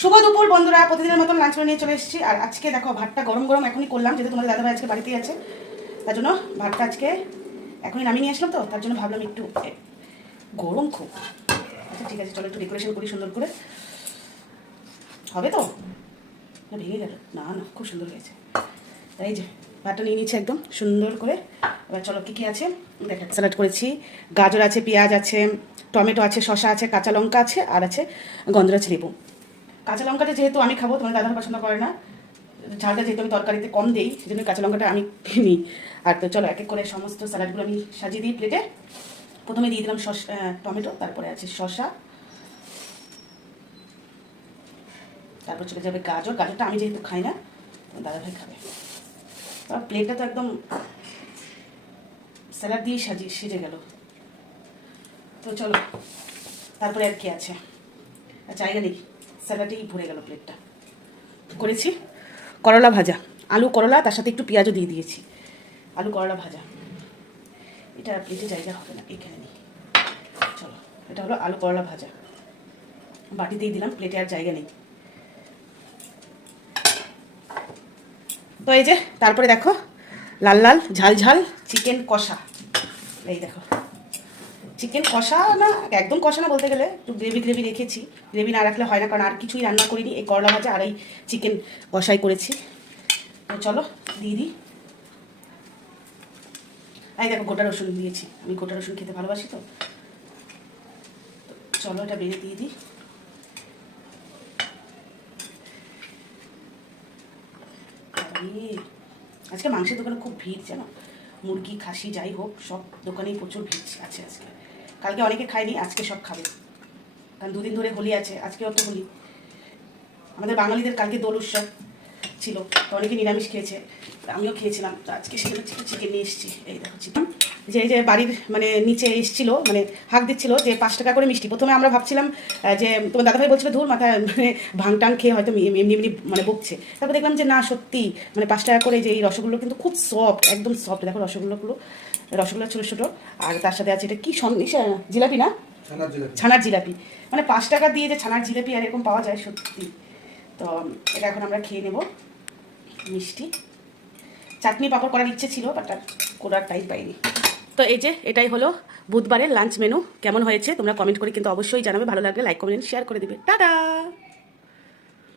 শুভ দুপুর বন্ধুরা, প্রতিদিনের মতন লাঞ্চ নিয়ে চলে এসেছি। আর আজকে দেখো ভাতটা গরম গরম এখনই করলাম, যেহেতু তোমাদের দাদাভাই আজকে বাড়িতেই আছে, তার জন্য ভাতটা আজকে এখনই নামিয়ে নিয়ে আসলাম। তো তার জন্য ভাবলাম একটু গরম খুব। আচ্ছা ঠিক আছে, চলো একটু ডেকোরেশন করি সুন্দর করে। হবে তো না? ভেঙে গেল? না না, খুব সুন্দর হয়েছে। এই যে ভাতটা নিয়ে নিচ্ছে একদম সুন্দর করে। এবার চলো কী কী আছে দেখা। স্যালাড করেছি, গাজর আছে, পেঁয়াজ আছে, টমেটো আছে, শসা আছে, কাঁচা লঙ্কা আছে, আর আছে গন্ধরাজ লেবু। কাঁচা লঙ্কাটা যেহেতু আমি খাবো, তোমার দাদা পছন্দ করে না, ঝালটা যেহেতু আমি তরকারিতে কম দিই, সেজন্য কাঁচা লঙ্কাটা আমি নিই। আর তো চলো এক এক করে সমস্ত স্যালাডগুলো আমি সাজিয়ে দিই প্লেটে। প্রথমে দিয়ে দিলাম টমেটো, তারপরে আছে শসা, তারপর চলে যাবে গাজর। গাজরটা আমি যেহেতু খাই না, দাদাভাই খাবে। তার প্লেটটা তো একদম স্যালাড দিয়ে সেজে গেল। তো চলো তারপরে আর কি আছে, জায়গা নেই, স্যালাডেই ভরে গেল প্লেটটা। করেছি করলা ভাজা, আলু করলা, তার সাথে একটু পেঁয়াজও দিয়ে দিয়েছি। আলু করলা ভাজা, এটা প্লেটে জায়গা হবে না, এখানে নেই। চলো, এটা হলো আলু করলা ভাজা, বাটিতেই দিলাম, প্লেটে আর জায়গা নেই। তো এই যে তারপরে দেখো লাল লাল ঝাল ঝাল চিকেন কষা। এই দেখো চিকেন কষা, না একদম কষা না বলতে গেলে, একটু গ্রেভি গ্রেভি রেখেছি। গ্রেভি না রাখলে হয় না, কারণ আর কিছুই রান্না করিনি, এই করলা ভাজা আর এই চিকেন কষাই করেছি। তো চলো দিয়ে দিই। এই দেখো গোটা রসুন দিয়েছি, আমি গোটা রসুন খেতে ভালোবাসি। তো চলো এটা বেড়ে দিয়ে দিই। আজকে মাংসের দোকানে খুব ভিড়, জানো, মুরগি খাসি যাই হোক সব দোকানেই প্রচুর ভিড় আছে আজকে। কালকে অনেকে খায়নি, আজকে সব খাবে, কারণ দুদিন ধরে হোলি আছে, আজকেও তো হোলি। আমাদের বাঙালিদের কালকে দোল উৎসব ছিল, তো অনেকে নিরামিষ খেয়েছে, আমিও খেয়েছিলাম। তো আজকে সেখানে চিকেন নিয়ে এসেছি। এই দেখো চিকেন, যে এই যে বাড়ির মানে নিচে এসেছিলো, মানে হাঁক দিচ্ছিল যে 5 টাকা করে মিষ্টি। প্রথমে আমরা ভাবছিলাম যে তোমার দাদাভাই বলছিল ধুর মাথা, মানে ভাংটাং খেয়ে হয়তো এমনি এমনি মানে বকছে। তারপর দেখলাম যে না, সত্যি মানে 5 টাকা করে যে এই রসগোল্লা কিন্তু খুব সফট, একদম সফট। দেখো রসগোল্লা ছোটো ছোটো, আর তার সাথে আছে এটা কি জিলাপি না, ছানার জিলাপি। মানে 5 টাকা দিয়ে যে ছানার জিলাপি আর এরকম পাওয়া যায় সত্যি। তো এটা এখন আমরা খেয়ে নেব মিষ্টি। চাটনি পাঁপড় করার ইচ্ছে ছিল, বাট আর করার টাইম পাইনি। তো এই যে এটাই হলো বুধবারের লাঞ্চ মেনু। কেমন হয়েছে তোমরা কমেন্ট করে কিন্তু অবশ্যই জানাবে, ভালো লাগলে লাইক কমেন্ট শেয়ার করে দিবে। টাটা।